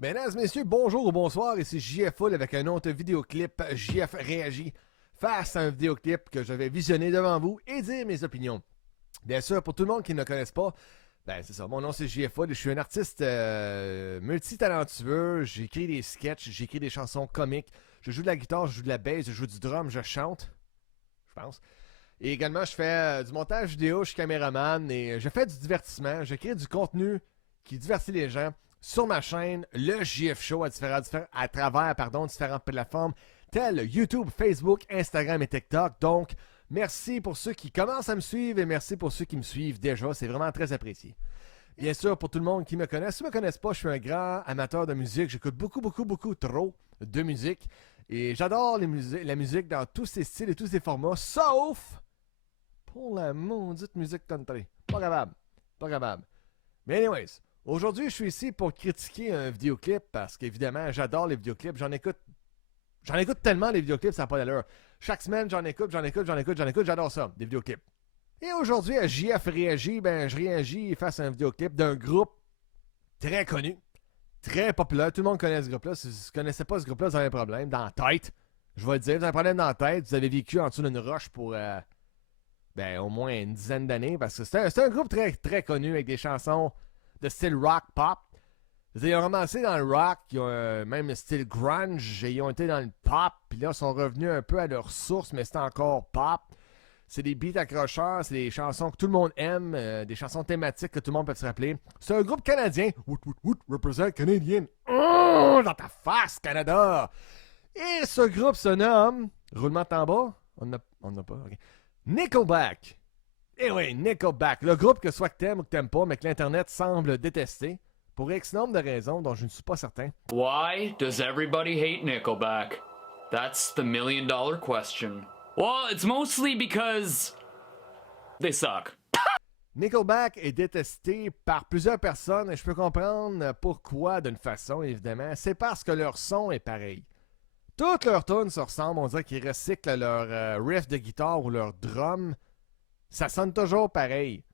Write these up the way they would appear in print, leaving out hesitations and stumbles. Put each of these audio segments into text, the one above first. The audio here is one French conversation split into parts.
Mesdames, messieurs, bonjour ou bonsoir, ici JF Full avec un autre vidéoclip JF réagit face à un vidéoclip que je vais visionner devant vous et dire mes opinions. Bien sûr, pour tout le monde qui ne me connaisse pas, ben c'est ça, mon nom c'est JF Full et je suis un artiste multitalentueux, j'écris des sketchs, j'écris des chansons comiques, je joue de la guitare, je joue de la bass, je joue du drum, je chante, je pense. Et également, je fais du montage vidéo, je suis caméraman et je fais du divertissement, je crée du contenu qui divertit les gens sur ma chaîne, le JF Show, à travers différentes plateformes telles YouTube, Facebook, Instagram et TikTok. Donc, merci pour ceux qui commencent à me suivre et merci pour ceux qui me suivent déjà. C'est vraiment très apprécié. Bien sûr, pour tout le monde qui me connaît, ceux qui ne me connaissent pas, je suis un grand amateur de musique. J'écoute beaucoup trop de musique. Et j'adore la musique dans tous ses styles et tous ses formats, sauf pour la maudite musique country. Pas capable. Mais anyways, aujourd'hui, je suis ici pour critiquer un vidéoclip parce qu'évidemment, j'adore les vidéoclips. J'en écoute tellement les vidéoclips, ça n'a pas d'allure. Chaque semaine, j'en écoute, j'adore ça, des vidéoclips. Et aujourd'hui, à JF Réagit, je réagis face à un vidéoclip d'un groupe très connu, très populaire. Tout le monde connaît ce groupe-là. Si vous ne connaissez pas ce groupe-là, vous avez un problème dans la tête. Je vais le dire, vous avez un problème dans la tête. Vous avez vécu en dessous d'une roche pour au moins une dizaine d'années parce que c'est un groupe très connu avec des chansons de style rock pop. Ils ont commencé dans le rock, ils ont même style grunge, et ils ont été dans le pop, puis là ils sont revenus un peu à leur source, mais c'est encore pop. C'est des beats accrocheurs, c'est des chansons que tout le monde aime, des chansons thématiques que tout le monde peut se rappeler. C'est un groupe canadien, represent Canadian, dans ta face Canada. Et ce groupe se nomme, roulement de tambour, on n'a pas, ok. Nickelback. Eh oui, Nickelback, le groupe que soit que t'aimes ou que t'aimes pas, mais que l'internet semble détester, pour X nombre de raisons dont je ne suis pas certain. Why does everybody hate Nickelback? That's the million-dollar question. Well, it's mostly because they suck. Nickelback est détesté par plusieurs personnes et je peux comprendre pourquoi d'une façon, évidemment. C'est parce que leur son est pareil. Toutes leurs tunes se ressemblent, on dirait qu'ils recyclent leur riff de guitare ou leur drum. Ça sonne toujours pareil.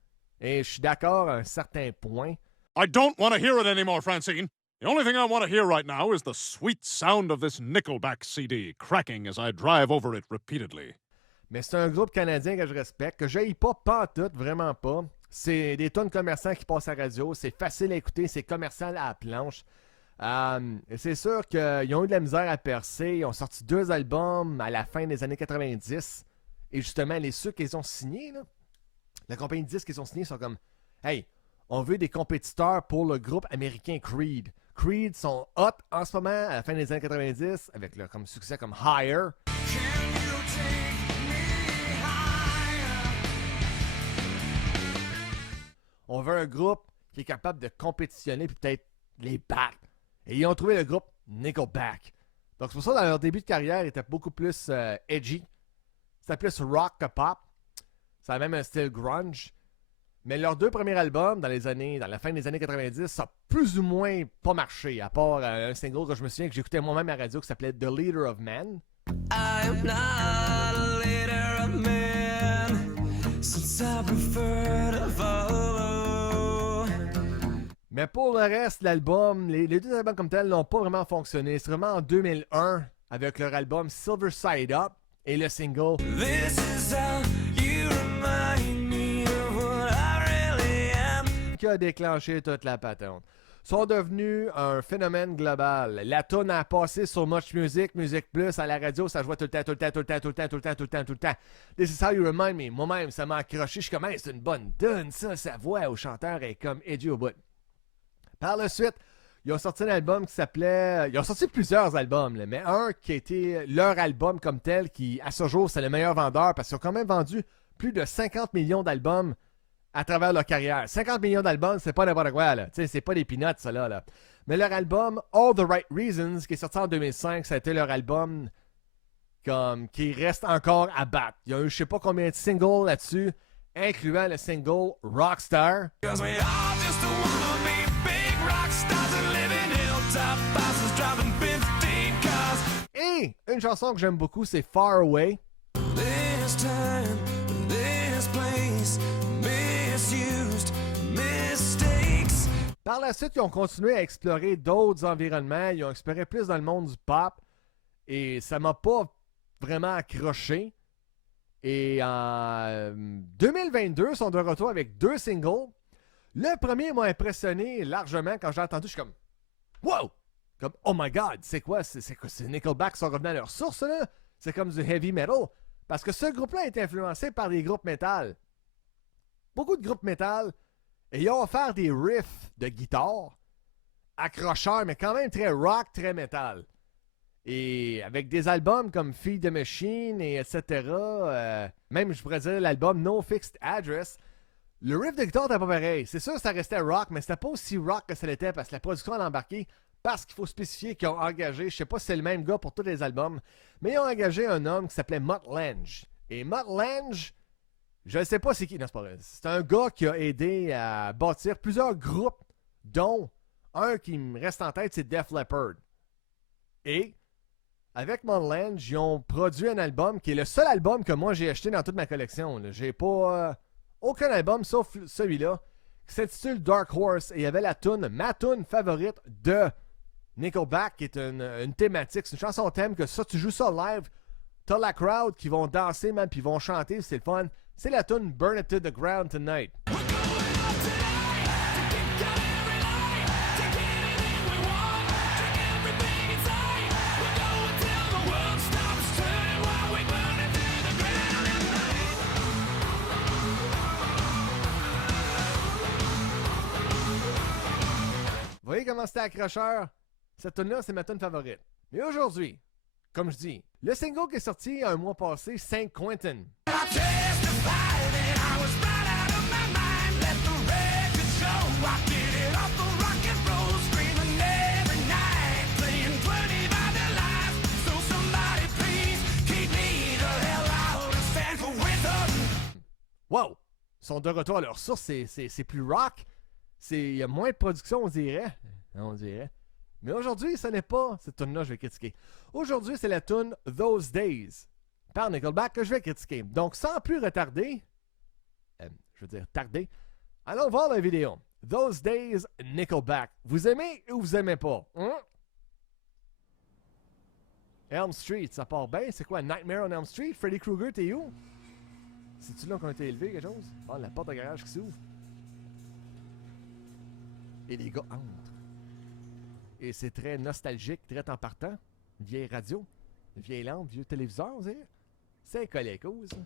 Et je suis d'accord à un certain point. I don't want to hear it anymore, Francine. The only thing I want to hear right now is the sweet sound of this Nickelback CD cracking as I drive over it repeatedly. Mais c'est un groupe canadien que je respecte, que je n'haïs pas pantoute, vraiment pas. C'est des tonnes commerçants qui passent à la radio, c'est facile à écouter, c'est commercial à la planche. Et c'est sûr qu'ils ont eu de la misère à percer, ils ont sorti 2 albums à la fin des années 90. Et justement, ceux qu'ils ont signés, là, la compagnie de disques qu'ils ont signés sont comme « Hey, on veut des compétiteurs pour le groupe américain Creed. » Creed sont hot en ce moment, à la fin des années 90, avec leur succès comme Higher. On veut un groupe qui est capable de compétitionner puis peut-être les battre. Et ils ont trouvé le groupe Nickelback. Donc c'est pour ça que dans leur début de carrière, ils étaient beaucoup plus edgy. C'était plus rock que pop. Ça a même un style grunge. Mais leurs 2 premiers albums, dans la fin des années 90, ça a plus ou moins pas marché. À part un single que je me souviens que j'écoutais moi-même à la radio qui s'appelait The Leader of Man. I am not a leader of man, since I prefer to follow. Mais pour le reste, l'album, les 2 albums comme tels n'ont pas vraiment fonctionné. C'est vraiment en 2001, avec leur album Silver Side Up et le single This is how you remind me of what I really am, qui a déclenché toute la patente. Sont devenus un phénomène global. La tune a passé sur Much Music, Music Plus, à la radio, ça jouait tout le temps. This is how you remind me. Moi-même, ça m'a accroché. Je suis comme, hey, c'est une bonne tune, ça. Sa voix au chanteur est comme edgy au bout. Par la suite, ils ont sorti un album qui s'appelait... Ils ont sorti plusieurs albums, là, mais un qui a été leur album comme tel, qui, à ce jour, c'est le meilleur vendeur, parce qu'ils ont quand même vendu plus de 50 millions d'albums à travers leur carrière. 50 millions d'albums, c'est pas n'importe quoi, là. T'sais, c'est pas des peanuts, ça, là. Mais leur album, All the Right Reasons, qui est sorti en 2005, ça a été leur album qui reste encore à battre. Il y a eu je sais pas combien de singles là-dessus, incluant le single Rockstar. Et une chanson que j'aime beaucoup, c'est Far Away. This time, this place, misused, mistakes. Par la suite, ils ont continué à explorer d'autres environnements. Ils ont exploré plus dans le monde du pop. Et ça m'a pas vraiment accroché. Et en 2022, ils sont de retour avec 2 singles. Le premier m'a impressionné largement quand j'ai entendu. Je suis comme, wow! Comme, oh my god, c'est quoi? C'est quoi? C'est Nickelback qui sont revenus à leur source, là? C'est comme du heavy metal. Parce que ce groupe-là est influencé par des groupes metal. Beaucoup de groupes metal. Et ils ont offert des riffs de guitare accrocheurs, mais quand même très rock, très metal. Et avec des albums comme Feed the Machine et etc. Même, je pourrais dire, l'album No Fixed Address. Le riff de guitare n'était pas pareil. C'est sûr ça restait rock, mais c'était pas aussi rock que ça l'était parce que la production a embarqué. Parce qu'il faut spécifier qu'ils ont engagé, je sais pas si c'est le même gars pour tous les albums, mais ils ont engagé un homme qui s'appelait Mutt Lange. Et Mutt Lange, je ne sais pas c'est qui. Non, c'est pas vrai. C'est un gars qui a aidé à bâtir plusieurs groupes, dont un qui me reste en tête, c'est Def Leppard. Et avec Mutt Lange, ils ont produit un album qui est le seul album que moi j'ai acheté dans toute ma collection. Là. J'ai pas aucun album sauf celui-là, qui s'intitule Dark Horse. Et il y avait la tune, ma tune favorite de Nickelback, qui est une thématique. C'est une chanson thème que ça, tu joues ça live. T'as la crowd qui vont danser, man, puis ils vont chanter, c'est le fun. C'est la tune Burn It to the Ground Tonight. Vous voyez comment c'était accrocheur? Cette tune-là, c'est ma tune favorite. Mais aujourd'hui, comme je dis, le single qui est sorti un mois passé, Saint Quentin. Wow! Ils sont de retour à leur source, c'est plus rock. Il y a moins de production, on dirait. On dirait. Mais aujourd'hui, ce n'est pas cette tune-là que je vais critiquer. Aujourd'hui, c'est la tune Those Days par Nickelback que je vais critiquer. Donc, sans plus retarder, tarder, allons voir la vidéo. Those Days, Nickelback. Vous aimez ou vous aimez pas? Hein? Elm Street, ça part bien. C'est quoi, Nightmare on Elm Street? Freddy Krueger, t'es où? C'est-tu là qu'on a été élevé, quelque chose? Ah, la porte de garage qui s'ouvre. Et les gars entrent. Et c'est très nostalgique, très temps partant. Une vieille radio, une vieille lampe, vieux téléviseur, on dirait. C'est un coléco, ça.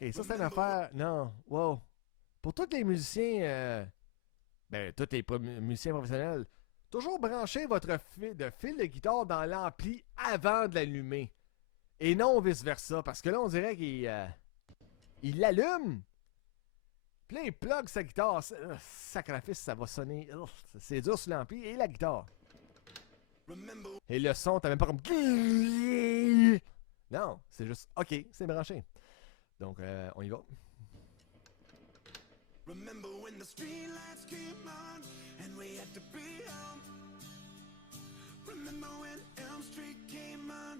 Et ça, c'est une affaire... Non, wow. Pour tous les musiciens... tous les musiciens professionnels, toujours branchez votre fil de guitare dans l'ampli avant de l'allumer. Et non vice-versa, parce que là, on dirait qu'il l'allume. Puis là, il plug sa guitare. Sacrifice, ça va sonner. C'est dur sur l'ampli et la guitare. Et le son, t'as même pas comme... Non, c'est juste... OK, c'est branché. Donc, on y va.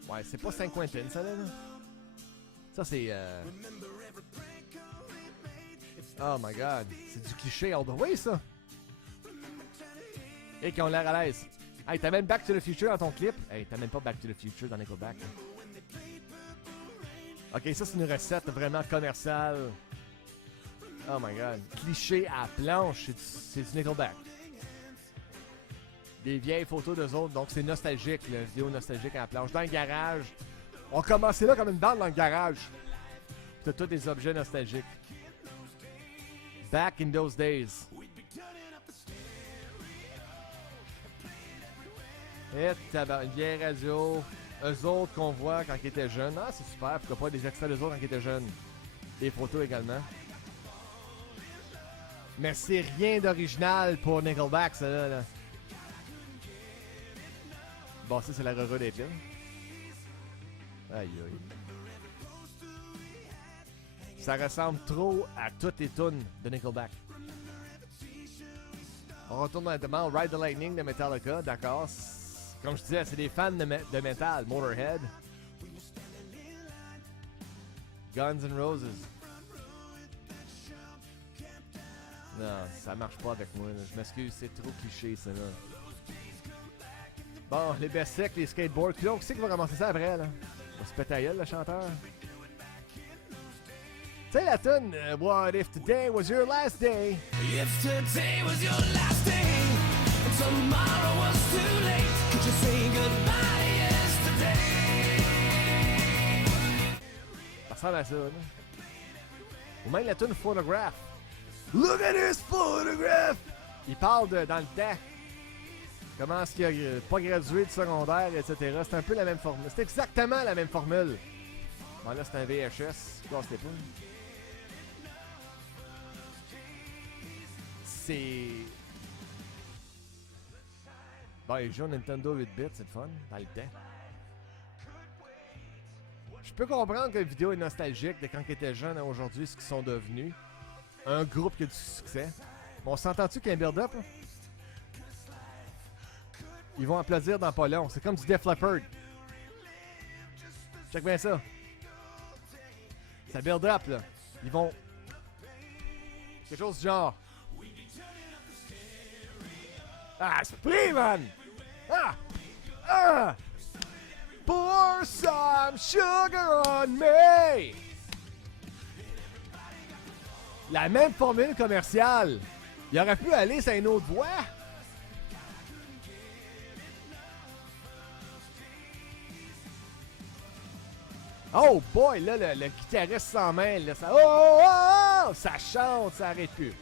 Ouais, c'est pas Saint Quentin, ça, là. Ça, c'est... Oh my god, c'est du cliché all the way, ça. Et qui ont l'air à l'aise. Hey, t'as même Back to the Future dans ton clip? Hey, t'as même pas Back to the Future dans Nickelback. Ok, ça c'est une recette vraiment commerciale. Oh my god. Cliché à planche, c'est du Nickelback. Des vieilles photos d'eux autres, donc c'est nostalgique, la vidéo nostalgique à la planche. Dans le garage. On commençait là comme une bande dans le garage. T'as tous des objets nostalgiques. Back in those days. Et t'as une vieille radio. Eux autres qu'on voit quand ils étaient jeunes. Ah, c'est super. Pourquoi pas des extraits d'eux autres quand ils étaient jeunes. Des photos également. Mais c'est rien d'original pour Nickelback, ça là. Bon, ça c'est la re des films. Aïe aïe. Ça ressemble trop à toutes les tunes de Nickelback. On retourne maintenant Ride the Lightning de Metallica, d'accord. Comme je disais, c'est des fans de metal, Motorhead. Guns N' Roses. Non, ça marche pas avec moi. Là. Je m'excuse, c'est trop cliché, ça, là. Bon, les best secs, les skateboards. Puis là, qui c'est qui va commencer ça après, là? On se pète à gueule, le chanteur. Tu sais, la tune What if today was your last day? If today was your last day, and tomorrow was too late, could you say goodbye to yesterday? Ça ressemble à ça, là. Ou même la tune Photograph. Look at this photograph! Il parle de, dans le temps. Comment est-ce qu'il a pas gradué de secondaire, etc. C'est un peu la même formule. C'est exactement la même formule. Bon, là, c'est un VHS. Casse les poules. C'est... Bon, les jeux Nintendo 8-bit, c'est le fun, dans le temps. Je peux comprendre que la vidéo est nostalgique de quand ils étaient jeunes à aujourd'hui, ce qu'ils sont devenus. Un groupe qui a du succès. Bon, on s'entend-tu qu'il y a un build-up, là? Ils vont applaudir dans pas long. C'est comme du Def Leppard. Check bien ça. Ça build up, là. Ils vont... Quelque chose du genre... Ah, c'est pris, man! Ah! Ah! Pour some sugar on me! La même formule commerciale. Il aurait pu aller sur une autre voie. Oh boy, là, le guitariste s'en mêle. Là, ça... Oh, oh, oh, oh! Ça chante, ça arrête plus.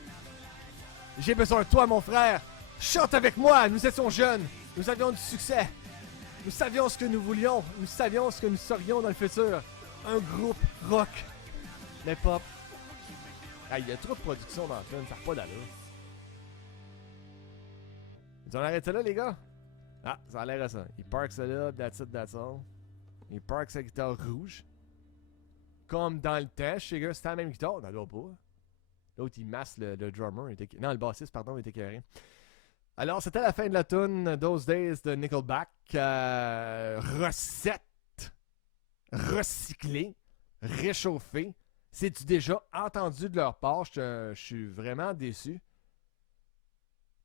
J'ai besoin de toi, mon frère. Chante avec moi, nous étions jeunes, nous avions du succès. Nous savions ce que nous voulions, nous savions ce que nous serions dans le futur. Un groupe rock, mais pop. Ah, il y a trop de production dans le film, ça n'a pas d'allure. Ils ont arrêté là, les gars? Ah, ça a l'air à ça. Il park ça là, that's it, that's all. Il park sa guitare rouge. Comme dans le temps, Sugar, c'était la même guitare, non, l'autre pas. L'autre, il masse le drummer. Non, le bassiste, pardon, il était écœuré. Alors, c'était la fin de la tune Those Days de Nickelback. Recette, recyclée, réchauffée. C'est-tu déjà entendu de leur part? Je suis vraiment déçu.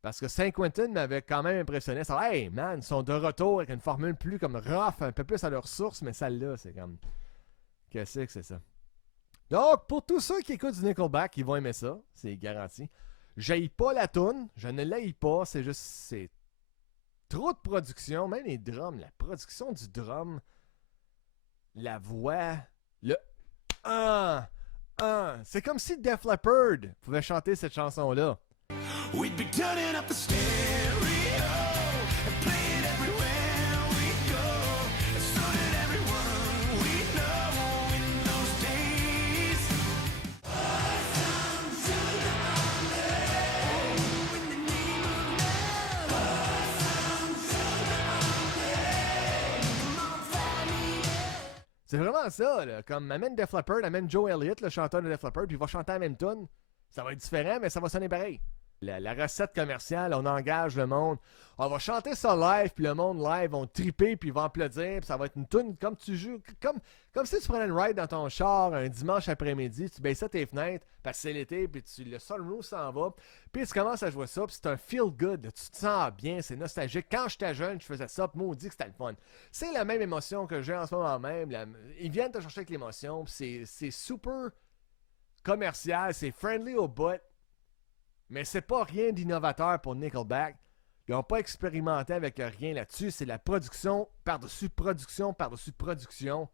Parce que Saint Quentin m'avait quand même impressionné. Ça, hey man, ils sont de retour avec une formule plus comme rough, un peu plus à leur source, mais celle-là, c'est comme... Qu'est-ce que c'est ça? Donc, pour tous ceux qui écoutent du Nickelback, ils vont aimer ça, c'est garanti. J'haïs pas la toune, je ne l'haïs pas, c'est juste, c'est trop de production, même les drums, la production du drum, la voix, le c'est comme si Def Leppard pouvait chanter cette chanson-là. We'd be turning up the stereo and play it everywhere we go, and so did everyone we know in those days. Some sugar on me, in the name of love. Some sugar on me, come on, find me. C'est vraiment ça, là. Comme amène Def Leppard, amène Joe Elliott, le chanteur de Def Leppard, puis il va chanter la même tune. Ça va être différent, mais ça va sonner pareil. La recette commerciale, on engage le monde. On va chanter ça live, puis le monde live vont triper, puis ils vont applaudir, puis ça va être une tune comme tu joues, comme si tu prenais une ride dans ton char un dimanche après-midi, tu baisses ça tes fenêtres, parce que c'est l'été, puis le sunroof s'en va, puis tu commences à jouer ça, puis c'est un feel good, là, tu te sens bien, c'est nostalgique. Quand j'étais jeune, je faisais ça, puis maudit que c'était le fun. C'est la même émotion que j'ai en ce moment même. Ils viennent te chercher avec l'émotion, puis c'est super commercial, c'est friendly au bout. Mais c'est pas rien d'innovateur pour Nickelback. Ils n'ont pas expérimenté avec rien là-dessus. C'est la production par-dessus production par-dessus production.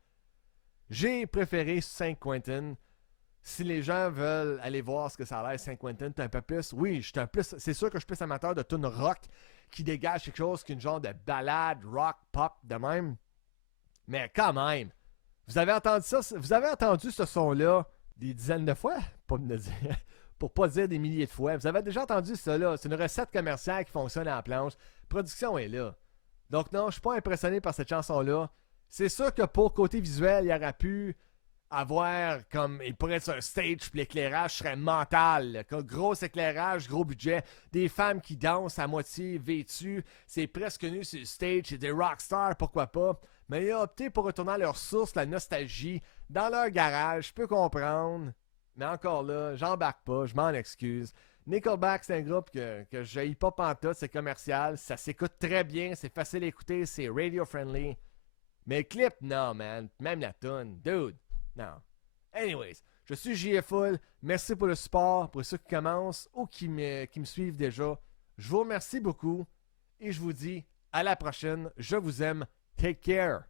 J'ai préféré Saint Quentin. Si les gens veulent aller voir ce que ça a l'air Saint Quentin, t'es un peu plus... Oui, c'est sûr que je suis plus amateur de tune rock qui dégage quelque chose qu'une genre de ballade rock pop de même. Mais quand même, vous avez entendu ça? Vous avez entendu ce son-là des dizaines de fois? Pas me le dire... Pour pas dire des milliers de fois. Vous avez déjà entendu ça là. C'est une recette commerciale qui fonctionne à la planche. Production est là. Donc non, je suis pas impressionné par cette chanson-là. C'est sûr que pour côté visuel, il aurait pu avoir comme... Il pourrait être sur un stage, puis l'éclairage serait mental. Gros éclairage, gros budget. Des femmes qui dansent à moitié vêtues. C'est presque nu sur le stage. C'est des rockstars, pourquoi pas. Mais ils ont opté pour retourner à leur source, la nostalgie, dans leur garage. Je peux comprendre. Mais encore là, j'embarque pas, je m'en excuse. Nickelback, c'est un groupe que je n'haïs pas pantoute, c'est commercial, ça s'écoute très bien, c'est facile à écouter, c'est radio-friendly. Mais le clip, non, man. Même la tune, dude, non. Anyways, je suis JFull, merci pour le support, pour ceux qui commencent ou qui me suivent déjà. Je vous remercie beaucoup et je vous dis à la prochaine. Je vous aime. Take care.